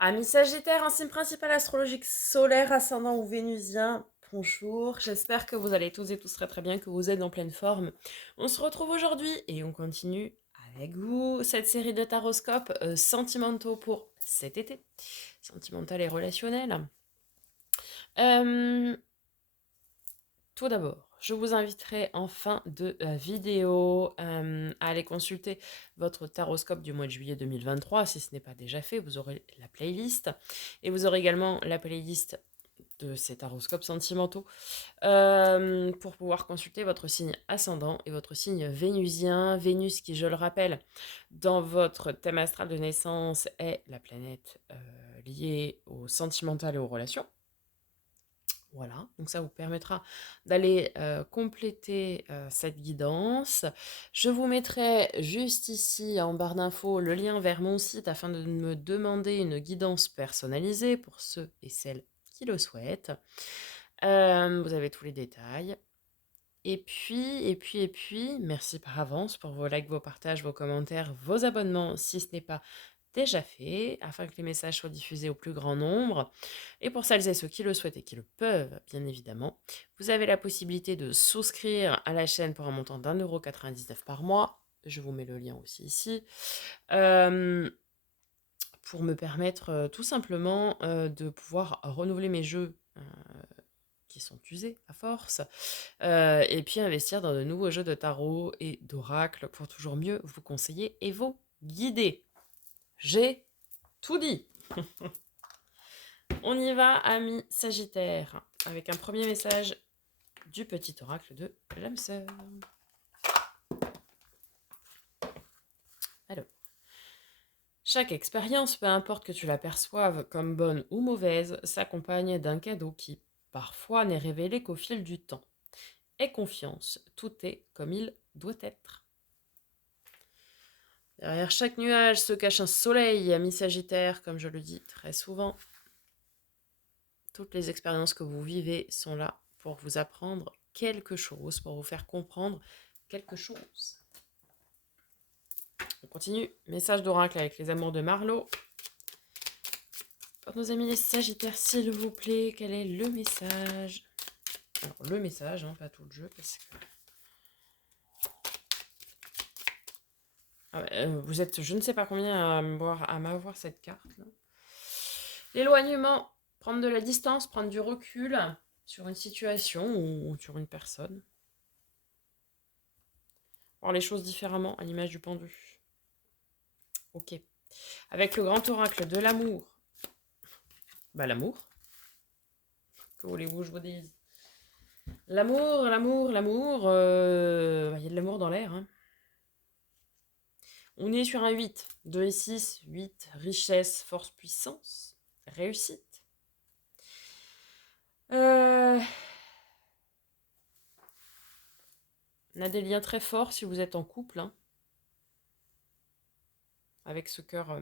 Amis Sagittaire, un signe principal astrologique solaire, ascendant ou vénusien. Bonjour, j'espère que vous allez tous et tous très très bien, que vous êtes en pleine forme. On se retrouve aujourd'hui et on continue avec vous cette série de taroscopes sentimentaux pour cet été, sentimental et relationnel. Euh, Tout d'abord, je vous inviterai en fin de vidéo à aller consulter votre taroscope du mois de juillet 2023. Si ce n'est pas déjà fait, vous aurez la playlist. Et vous aurez également la playlist de ces taroscopes sentimentaux pour pouvoir consulter votre signe ascendant et votre signe vénusien. Vénus qui, je le rappelle, dans votre thème astral de naissance est la planète liée au sentimental et aux relations. Voilà, donc ça vous permettra d'aller compléter cette guidance. Je vous mettrai juste ici en barre d'infos le lien vers mon site afin de me demander une guidance personnalisée pour ceux et celles qui le souhaitent. Vous avez tous les détails. Et puis, merci par avance pour vos likes, vos partages, vos commentaires, vos abonnements, si ce n'est pas déjà fait, afin que les messages soient diffusés au plus grand nombre. Et pour celles et ceux qui le souhaitent et qui le peuvent, bien évidemment, vous avez la possibilité de souscrire à la chaîne pour un montant d'1,99 € par mois. Je vous mets le lien aussi ici. Pour me permettre tout simplement de pouvoir renouveler mes jeux qui sont usés à force, et puis investir dans de nouveaux jeux de tarot et d'oracle pour toujours mieux vous conseiller et vous guider. J'ai tout dit. On y va, amis Sagittaire, avec un premier message du petit oracle de l'âme sœur. Alors, chaque expérience, peu importe que tu la perçoives comme bonne ou mauvaise, s'accompagne d'un cadeau qui, parfois, n'est révélé qu'au fil du temps. Aie confiance, tout est comme il doit être. Derrière chaque nuage se cache un soleil, ami Sagittaire, comme je le dis très souvent. Toutes les expériences que vous vivez sont là pour vous apprendre quelque chose, pour vous faire comprendre quelque chose. On continue. Message d'oracle avec les amours de Marlowe. Pour nos amis les Sagittaires, s'il vous plaît, quel est le message? Alors, le message, hein, pas tout le jeu, parce que... Ah ouais, vous êtes je ne sais pas combien à m'avoir cette carte là. L'éloignement, prendre de la distance, prendre du recul sur une situation ou sur une personne. Voir les choses différemment à l'image du pendu. Ok. Avec le grand oracle de l'amour. Bah l'amour. Que voulez-vous, je vous dise. L'amour, l'amour, l'amour. Il y a de l'amour dans l'air. Hein. On est sur un 8. 2 et 6. 8. Richesse, force, puissance. Réussite. On a des liens très forts si vous êtes en couple. Hein, avec ce cœur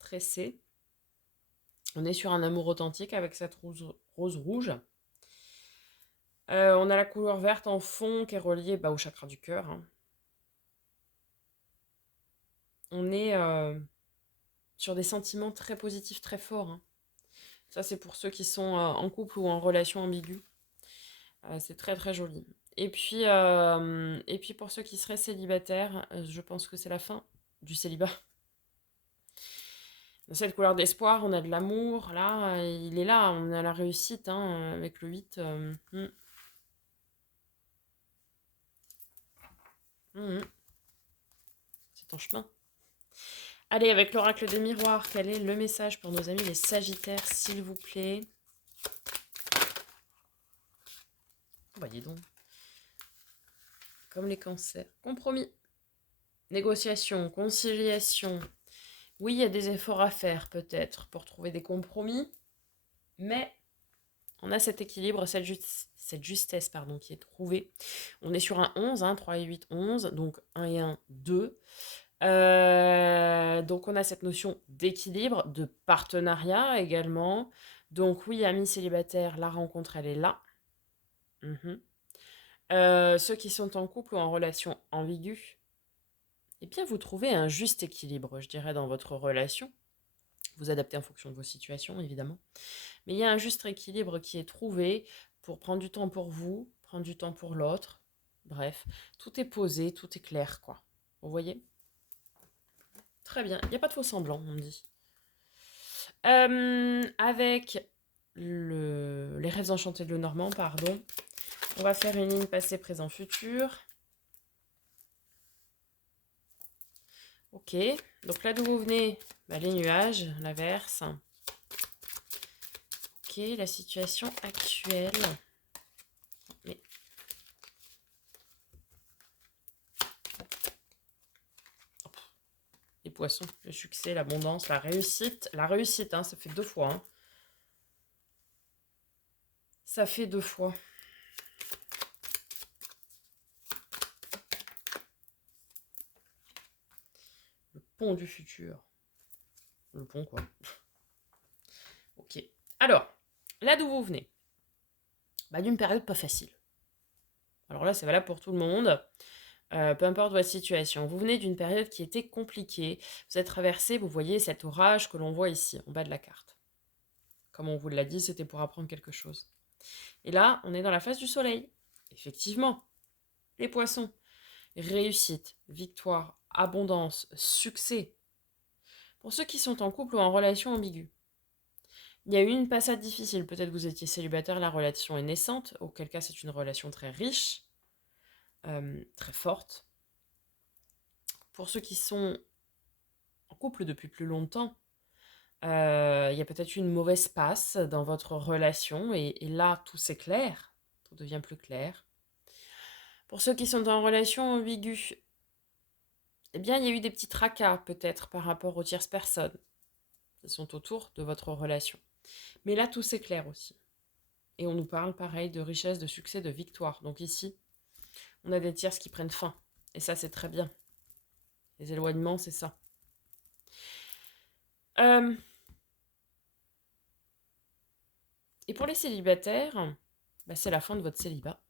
tressé. On est sur un amour authentique avec cette rose rouge. On a la couleur verte en fond qui est reliée au chakra du cœur. Hein. On est sur des sentiments très positifs, très forts. Hein. Ça, c'est pour ceux qui sont en couple ou en relation ambiguë. C'est très très joli. Et puis pour ceux qui seraient célibataires, je pense que c'est la fin du célibat. Dans cette couleur d'espoir, on a de l'amour. Là, il est là, on a la réussite hein, avec le 8. C'est en chemin. Allez, avec l'oracle des miroirs, quel est le message pour nos amis les Sagittaires, s'il vous plaît? Voyez donc. Comme les cancers. Compromis. Négociation, conciliation. Oui, il y a des efforts à faire peut-être pour trouver des compromis, mais on a cet équilibre, cette justesse qui est trouvée. On est sur un 11, hein, 3 et 8, 11, donc 1 et 1, 2. Donc on a cette notion d'équilibre, de partenariat également. Donc oui, amis célibataires, la rencontre, elle est là. Ceux qui sont en couple ou en relation ambiguë, eh bien vous trouvez un juste équilibre, je dirais, dans votre relation. Vous adaptez en fonction de vos situations, évidemment. Mais il y a un juste équilibre qui est trouvé pour prendre du temps pour vous, prendre du temps pour l'autre. Bref, tout est posé, tout est clair, quoi. Vous voyez? Très bien. Il n'y a pas de faux semblant, on me dit. Avec les rêves enchantés de Lenormand, pardon, on va faire une ligne passé, présent, futur. Ok. Donc là d'où vous venez, les nuages, l'averse. Ok, la situation actuelle. Mais les poissons, le succès, l'abondance, la réussite. La réussite, hein, ça fait 2 fois. Hein. Ça fait 2 fois. Le pont du futur. Le pont, quoi. Ok. Alors, là d'où vous venez, d'une période pas facile. Alors là, c'est valable pour tout le monde. Peu importe votre situation. Vous venez d'une période qui était compliquée. Vous êtes traversé, vous voyez cet orage que l'on voit ici, en bas de la carte. Comme on vous l'a dit, c'était pour apprendre quelque chose. Et là, on est dans la phase du soleil. Effectivement, les poissons. Réussite, victoire, abondance, succès. Pour ceux qui sont en couple ou en relation ambiguë. Il y a eu une passade difficile. Peut-être vous étiez célibataire, la relation est naissante. Auquel cas, c'est une relation très riche, très forte. Pour ceux qui sont en couple depuis plus longtemps, il y a peut-être eu une mauvaise passe dans votre relation et là, tout s'éclaire, tout devient plus clair. Pour ceux qui sont en relation ambiguë, eh bien, il y a eu des petits tracas peut-être par rapport aux tierces personnes qui sont autour de votre relation. Mais là, tout s'éclaire aussi. Et on nous parle, pareil, de richesse, de succès, de victoire. Donc ici, on a des tierces qui prennent fin. Et ça, c'est très bien. Les éloignements, c'est ça. Et pour les célibataires, c'est la fin de votre célibat.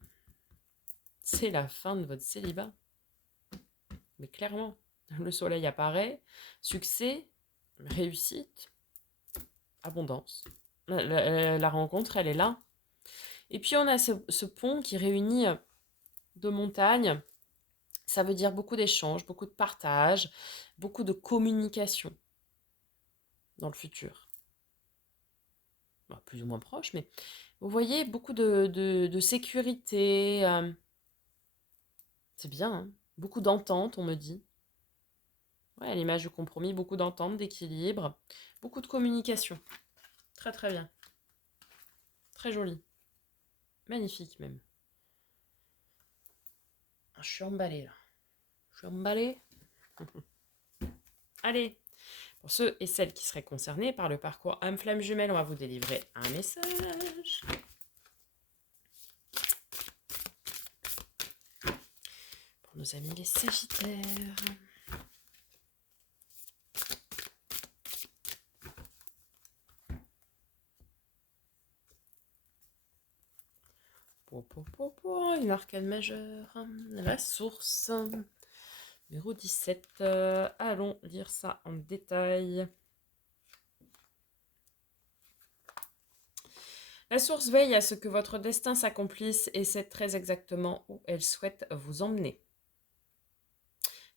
C'est la fin de votre célibat. Mais clairement, le soleil apparaît, succès, réussite, abondance. La rencontre, elle est là. Et puis on a ce pont qui réunit 2 montagnes. Ça veut dire beaucoup d'échanges, beaucoup de partage, beaucoup de communication dans le futur. Plus ou moins proche, mais vous voyez, beaucoup de sécurité. C'est bien, hein. Beaucoup d'entente, on me dit. Ouais, à l'image du compromis, beaucoup d'entente, d'équilibre, beaucoup de communication. Très très bien. Très joli. Magnifique même. Je suis emballée là. Je suis emballée. Allez, pour ceux et celles qui seraient concernés par le parcours âme flamme jumelle, on va vous délivrer un message. Pour nos amis les Sagittaires. Une arcane majeure. La source. Numéro 17. Allons lire ça en détail. La source veille à ce que votre destin s'accomplisse et sait très exactement où elle souhaite vous emmener.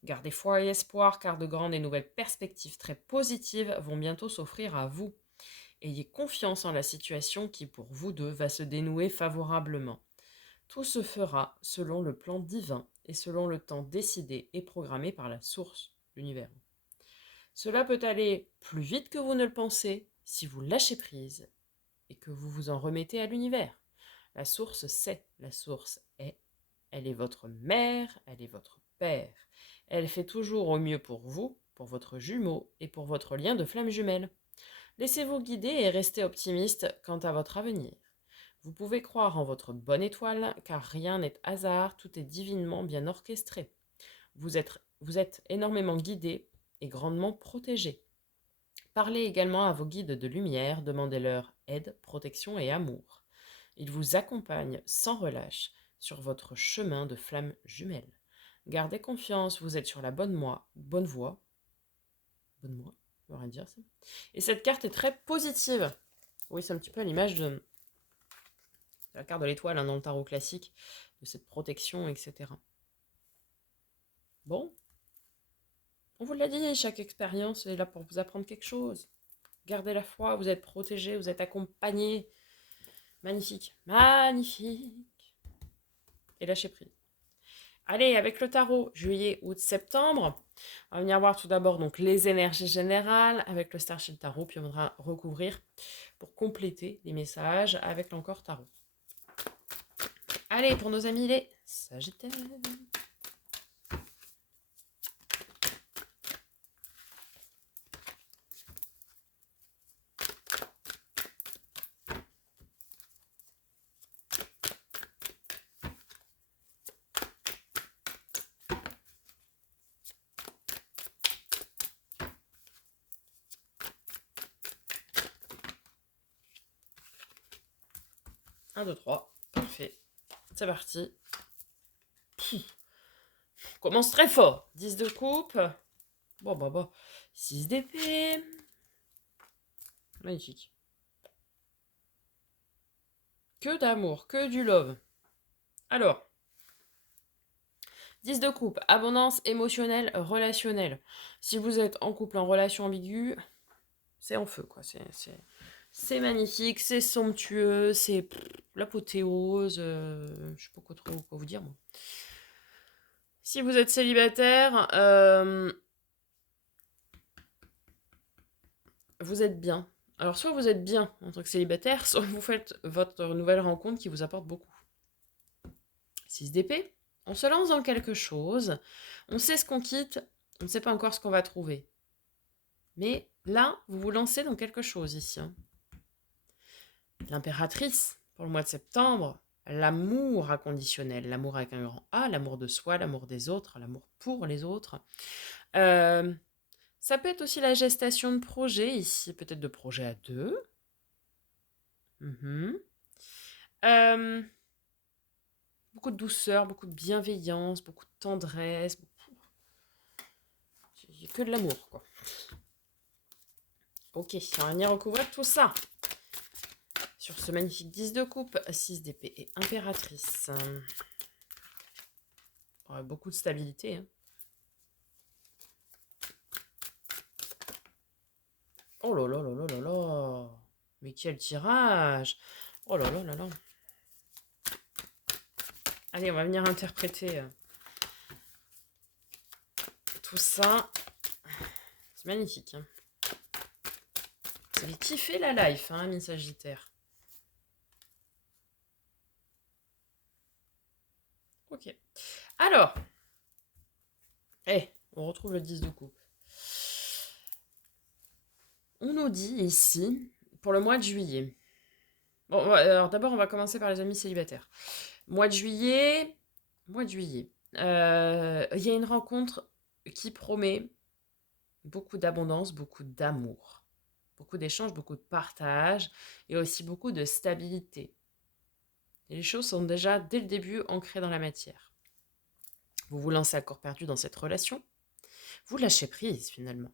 Gardez foi et espoir car de grandes et nouvelles perspectives très positives vont bientôt s'offrir à vous. Ayez confiance en la situation qui pour vous deux va se dénouer favorablement. Tout se fera selon le plan divin et selon le temps décidé et programmé par la source, l'univers. Cela peut aller plus vite que vous ne le pensez si vous lâchez prise et que vous vous en remettez à l'univers. La source sait, la source est, elle est votre mère, elle est votre père. Elle fait toujours au mieux pour vous, pour votre jumeau et pour votre lien de flamme jumelle. Laissez-vous guider et restez optimiste quant à votre avenir. Vous pouvez croire en votre bonne étoile, car rien n'est hasard, tout est divinement bien orchestré. Vous êtes énormément guidé et grandement protégé. Parlez également à vos guides de lumière, demandez-leur aide, protection et amour. Ils vous accompagnent sans relâche sur votre chemin de flamme jumelle. Gardez confiance, vous êtes sur la bonne voie. Bonne voie. Ça veut rien dire, ça. Et cette carte est très positive. Oui, c'est un petit peu à l'image de la carte de l'étoile, hein, dans le tarot classique, de cette protection, etc. Bon, on vous l'a dit, chaque expérience est là pour vous apprendre quelque chose. Gardez la foi, vous êtes protégé, vous êtes accompagné. Magnifique, magnifique. Et lâchez prise. Allez, avec le tarot, juillet, août, septembre, on va venir voir tout d'abord donc les énergies générales avec le Starship Tarot, puis on viendra recouvrir pour compléter les messages avec l'encore tarot. Allez, pour nos amis les Sagittaires. Un, 2, 3. Parfait. C'est parti. On commence très fort. 10 de coupe. Bon. 6 d'épée. Magnifique. Que d'amour, que du love. Alors, 10 de coupe, abondance émotionnelle, relationnelle. Si vous êtes en couple, en relation ambiguë, c'est en feu, quoi. C'est magnifique, c'est somptueux, c'est l'apothéose. Je sais pas trop quoi vous dire, moi. Si vous êtes célibataire, vous êtes bien. Alors, soit vous êtes bien en tant que célibataire, soit vous faites votre nouvelle rencontre qui vous apporte beaucoup. 6 d'épée, on se lance dans quelque chose, on sait ce qu'on quitte, on ne sait pas encore ce qu'on va trouver. Mais là, vous vous lancez dans quelque chose ici. Hein. L'impératrice, pour le mois de septembre, l'amour inconditionnel, l'amour avec un grand A, l'amour de soi, l'amour des autres, l'amour pour les autres. Ça peut être aussi la gestation de projets ici, peut-être de projets à deux. Beaucoup de douceur, beaucoup de bienveillance, beaucoup de tendresse. Il n'y a que de l'amour, quoi. Ok, on va venir recouvrir tout ça. Sur ce magnifique 10 de coupe, 6 d'épée et impératrice. Beaucoup de stabilité. Hein. Oh là là là là là là. Mais quel tirage. Oh là là là là. Allez, on va venir interpréter tout ça. C'est magnifique. Hein. Vous avez kiffé la life, hein, Mine Sagittaire. Ok. Alors. On retrouve le 10 de coupe. On nous dit ici, pour le mois de juillet. Bon, alors d'abord, on va commencer par les amis célibataires. Mois de juillet. Il y a une rencontre qui promet beaucoup d'abondance, beaucoup d'amour, beaucoup d'échanges, beaucoup de partage et aussi beaucoup de stabilité. Et les choses sont déjà, dès le début, ancrées dans la matière. Vous vous lancez à corps perdu dans cette relation. Vous lâchez prise, finalement.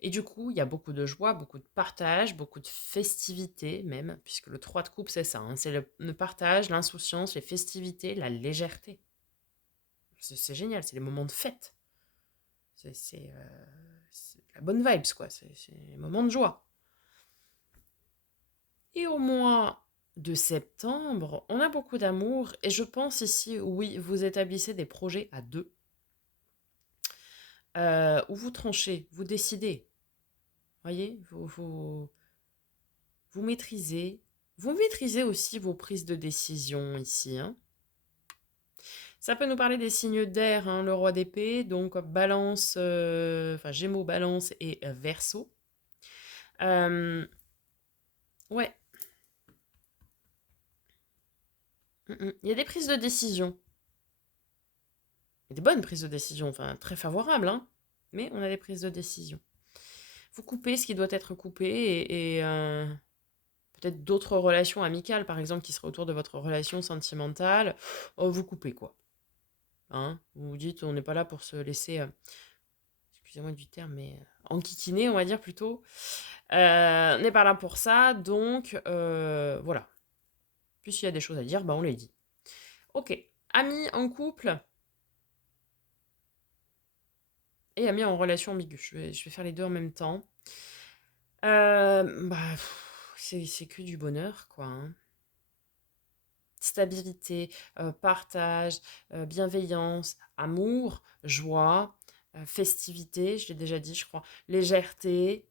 Et du coup, il y a beaucoup de joie, beaucoup de partage, beaucoup de festivité même, puisque le 3 de coupe, c'est ça. Hein, c'est le partage, l'insouciance, les festivités, la légèreté. C'est génial, c'est les moments de fête. C'est la bonne vibes, quoi. C'est les moments de joie. Et au mois de septembre, on a beaucoup d'amour. Et je pense ici, oui, vous établissez des projets à deux. Où vous tranchez, vous décidez. Voyez, vous maîtrisez. Vous maîtrisez aussi vos prises de décision ici. Hein. Ça peut nous parler des signes d'air, hein, le roi d'épée, donc balance, Gémeaux, balance et Verseau. Ouais. Il y a des prises de décision. Il y a des bonnes prises de décision, enfin très favorables, hein. Mais on a des prises de décision. Vous coupez ce qui doit être coupé et peut-être d'autres relations amicales, par exemple, qui seraient autour de votre relation sentimentale. Vous coupez, quoi. Hein, vous vous dites, on n'est pas là pour se laisser... excusez-moi du terme, mais enquiquiner, on va dire plutôt. On n'est pas là pour ça, donc voilà. Puis s'il y a des choses à dire, bah on les dit. Ok, amis en couple et amis en relation ambiguë. Je vais faire les deux en même temps. C'est que du bonheur, quoi. Hein. Stabilité, partage, bienveillance, amour, joie, festivité, je l'ai déjà dit, je crois, légèreté.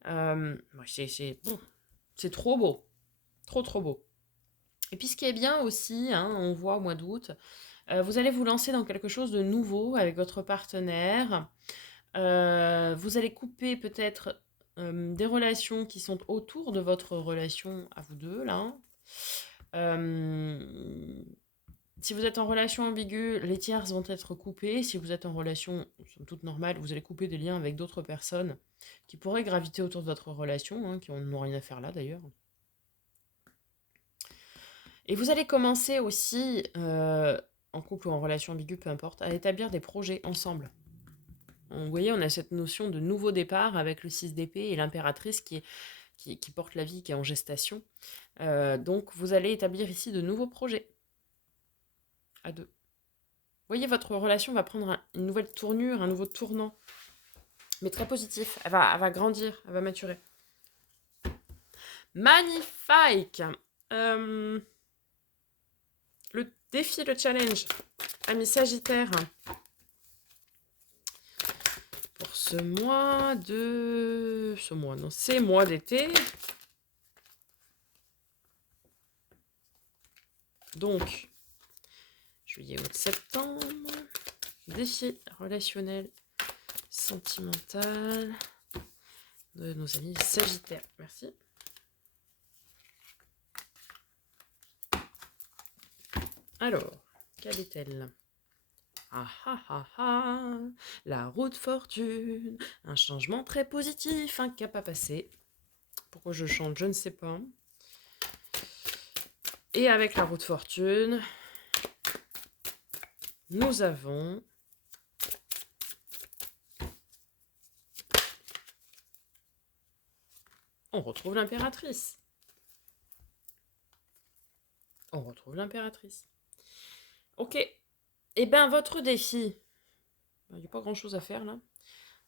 C'est trop beau, trop beau. Et puis ce qui est bien aussi, hein, on voit au mois d'août, vous allez vous lancer dans quelque chose de nouveau avec votre partenaire. Vous allez couper peut-être des relations qui sont autour de votre relation à vous deux, là. Si vous êtes en relation ambiguë, les tiers vont être coupés. Si vous êtes en relation somme toute normale, vous allez couper des liens avec d'autres personnes qui pourraient graviter autour de votre relation, hein, qui n'ont rien à faire là d'ailleurs. Et vous allez commencer aussi, en couple ou en relation ambiguë, peu importe, à établir des projets ensemble. Vous voyez, on a cette notion de nouveau départ avec le 6 d'épée et l'impératrice qui porte la vie, qui est en gestation. Donc vous allez établir ici de nouveaux projets à deux. Vous voyez, votre relation va prendre une nouvelle tournure, un nouveau tournant, mais très positif. Elle va grandir, elle va maturer. Magnifique. Le défi, le challenge, amis Sagittaire, pour ce mois de... Ce mois, non, c'est mois d'été. Donc, juillet, août, septembre. Défi relationnel, sentimental de nos amis Sagittaires. Merci. Alors, quelle est-elle? Ah ah ah ah, la roue de fortune, un changement très positif, un cap à passer. Pourquoi je chante, je ne sais pas. Et avec la roue de fortune, nous avons on retrouve l'impératrice. On retrouve l'impératrice. Ok. Eh bien, votre défi, il n'y a pas grand-chose à faire là.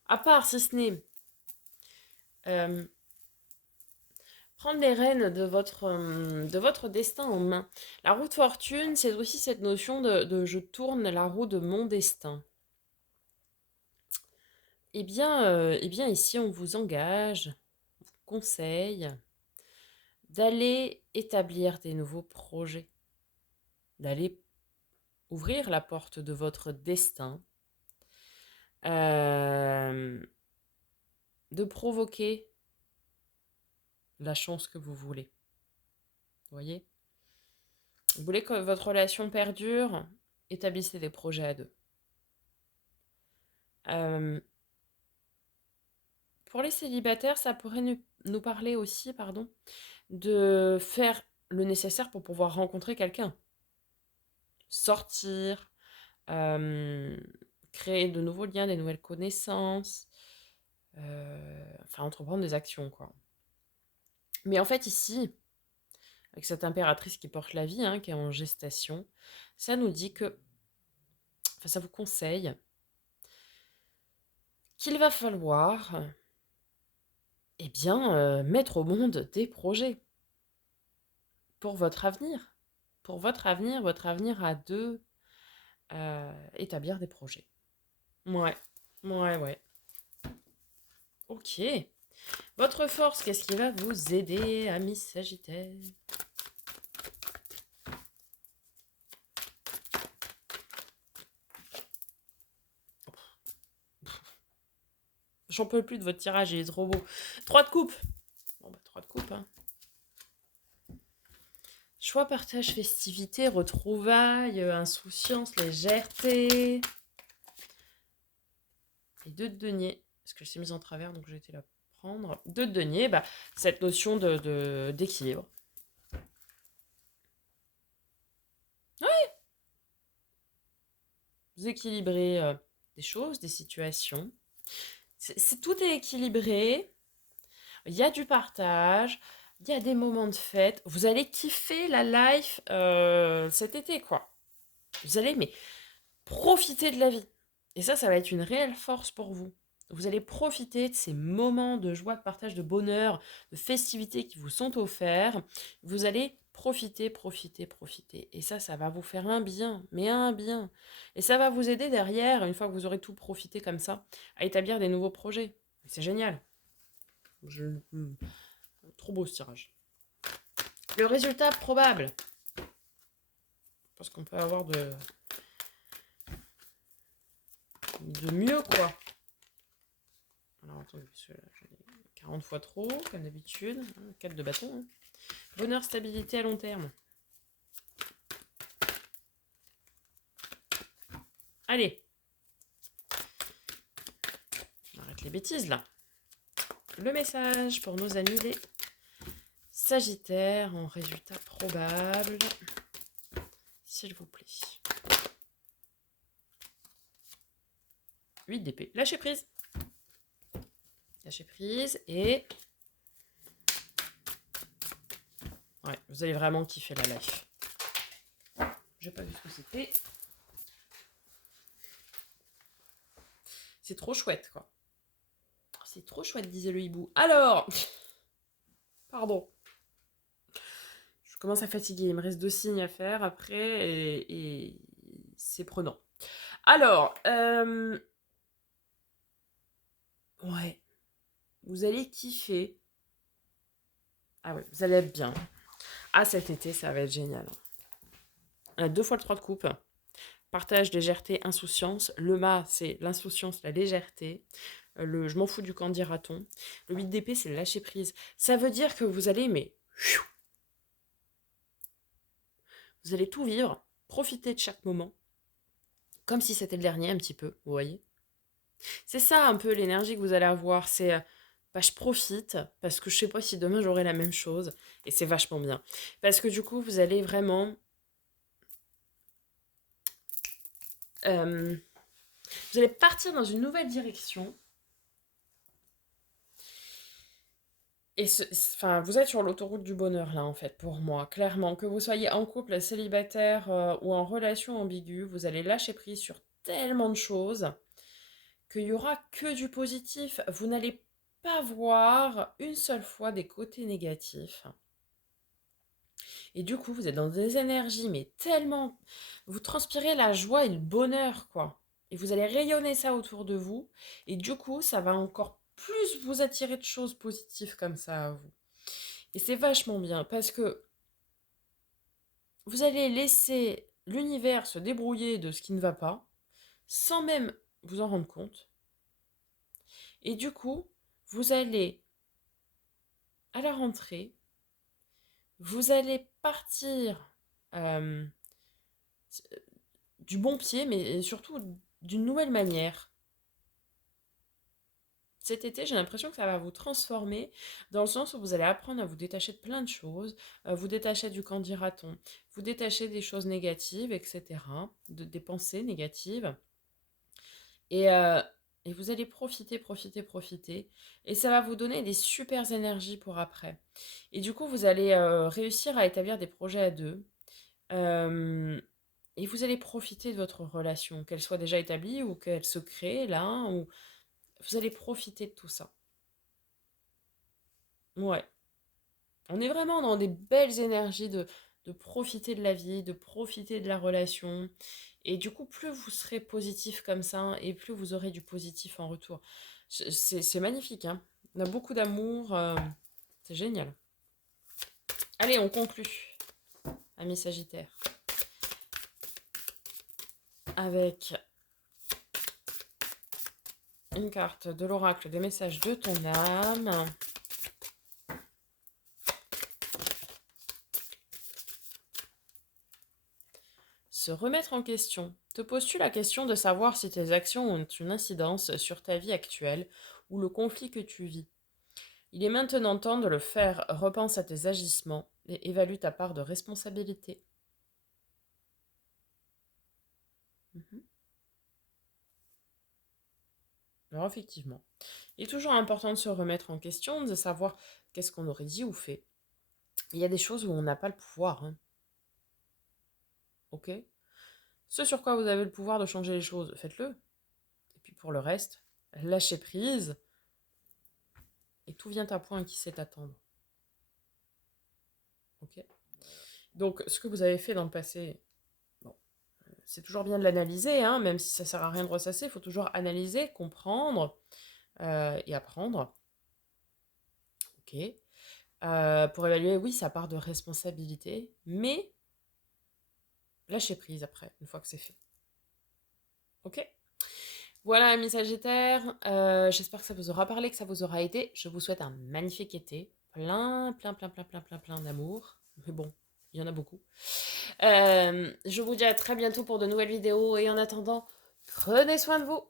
À part, si ce n'est prendre les rênes de votre destin en main. La roue de fortune, c'est aussi cette notion de je tourne la roue de mon destin. Eh bien ici, on vous engage, on vous conseille d'aller établir des nouveaux projets, d'aller ouvrir la porte de votre destin, de provoquer la chance que vous voulez. Vous voyez? Vous voulez que votre relation perdure, établissez des projets à deux. Pour les célibataires, ça pourrait nous parler aussi, pardon, de faire le nécessaire pour pouvoir rencontrer quelqu'un. Sortir, créer de nouveaux liens, des nouvelles connaissances, enfin entreprendre des actions, quoi. Mais en fait, ici, avec cette impératrice qui porte la vie, hein, qui est en gestation, ça nous dit que, enfin, ça vous conseille qu'il va falloir, eh bien, mettre au monde des projets pour votre avenir. Pour votre avenir à deux, établir des projets. Ouais, ouais. Ok. Votre force, qu'est-ce qui va vous aider, amis Sagittaire? J'en peux plus de votre tirage, il est trop beau. 3 de coupe. Bon, bah, 3 de coupe, hein. Choix, partage, festivité, retrouvailles, insouciance, légèreté. Et 2 de denier. Parce que je suis mise en travers, donc j'ai été la prendre. 2 de denier, bah, cette notion d'équilibre. Vous équilibrez des choses, des situations. Tout est équilibré. Il y a du partage. Il y a des moments de fête. Vous allez kiffer la life cet été, quoi. Vous allez, mais profiter de la vie. Et ça va être une réelle force pour vous. Vous allez profiter de ces moments de joie, de partage, de bonheur, de festivités qui vous sont offerts. Vous allez profiter, profiter, profiter. Et ça va vous faire un bien, mais un bien. Et ça va vous aider derrière, une fois que vous aurez tout profité comme ça, à établir des nouveaux projets. C'est génial. Trop beau ce tirage. Le résultat probable. Parce qu'on peut avoir de mieux, quoi. Alors attendez, parce que là, j'en ai 40 fois trop, comme d'habitude. 4 de bâton. Hein. Bonheur, stabilité à long terme. Allez. On arrête les bêtises, là. Le message pour nos amis les Sagittaires en résultat probable. S'il vous plaît. 8 d'épée. Lâchez prise. Lâchez prise et... Ouais, vous allez vraiment kiffer la life. J'ai pas vu ce que c'était. C'est trop chouette, quoi. C'est trop chouette, disait le hibou. Alors... Pardon. Je commence à fatiguer. Il me reste 2 signes à faire après et c'est prenant. Alors... Ouais. Vous allez kiffer. Ah ouais, vous allez être bien. Ah, cet été, ça va être génial. 2 fois le 3 de coupe. Partage, légèreté, insouciance. Le mât, c'est l'insouciance, la légèreté. Le je m'en fous du camp dira-t-on. Le 8 d'épée, c'est le lâcher prise. Ça veut dire que vous allez, mais... Vous allez tout vivre, profiter de chaque moment, comme si c'était le dernier un petit peu, vous voyez. C'est ça un peu l'énergie que vous allez avoir, c'est... bah, je profite, parce que je sais pas si demain j'aurai la même chose, et c'est vachement bien. Parce que du coup, vous allez vraiment... vous allez partir dans une nouvelle direction. Et enfin, vous êtes sur l'autoroute du bonheur là en fait pour moi, clairement. Que vous soyez en couple, célibataire ou en relation ambiguë, vous allez lâcher prise sur tellement de choses qu'il y aura que du positif. Vous n'allez pas voir une seule fois des côtés négatifs. Et du coup, vous êtes dans des énergies, mais tellement... Vous transpirez la joie et le bonheur, quoi. Et vous allez rayonner ça autour de vous. Et du coup, ça va encore plus vous attirer de choses positives comme ça à vous. Et c'est vachement bien parce que vous allez laisser l'univers se débrouiller de ce qui ne va pas sans même vous en rendre compte. Et du coup, vous allez à la rentrée, vous allez partir euh, du bon pied, mais surtout d'une nouvelle manière. Cet été, j'ai l'impression que ça va vous transformer dans le sens où vous allez apprendre à vous détacher de plein de choses, vous détacher du qu'en dira-t-on, vous détacher des choses négatives, etc., des pensées négatives. Et, euh, et vous allez profiter, profiter, profiter. Et ça va vous donner des super énergies pour après. Et du coup, vous allez réussir à établir des projets à deux. Euh, et vous allez profiter de votre relation, qu'elle soit déjà établie ou qu'elle se crée là, ou vous allez profiter de tout ça. Ouais. On est vraiment dans des belles énergies de profiter de la vie, de profiter de la relation. Et du coup, plus vous serez positif comme ça, et plus vous aurez du positif en retour. C'est magnifique, hein. On a beaucoup d'amour. C'est génial. Allez, on conclut, amis Sagittaire, avec une carte de l'oracle des messages de ton âme. Se remettre en question. Te poses-tu la question de savoir si tes actions ont une incidence sur ta vie actuelle ou le conflit que tu vis? Il est maintenant temps de le faire. Repense à tes agissements et évalue ta part de responsabilité. Mhm. Alors effectivement, il est toujours important de se remettre en question, de savoir qu'est-ce qu'on aurait dit ou fait. Il y a des choses où on n'a pas le pouvoir, hein, ok? Ce sur quoi vous avez le pouvoir de changer les choses, faites-le. Et puis pour le reste, lâchez prise et tout vient à point qui sait attendre. Ok? Donc ce que vous avez fait dans le passé, bon, c'est toujours bien de l'analyser, hein, même si ça sert à rien de ressasser, il faut toujours analyser, comprendre et apprendre. Ok? Pour évaluer, oui, ça part de responsabilité, mais lâchez prise après, une fois que c'est fait. Ok? Voilà, amis Sagittaires, j'espère que ça vous aura parlé, que ça vous aura aidé. Je vous souhaite un magnifique été, plein d'amour. Mais bon, il y en a beaucoup. Je vous dis à très bientôt pour de nouvelles vidéos et en attendant, prenez soin de vous.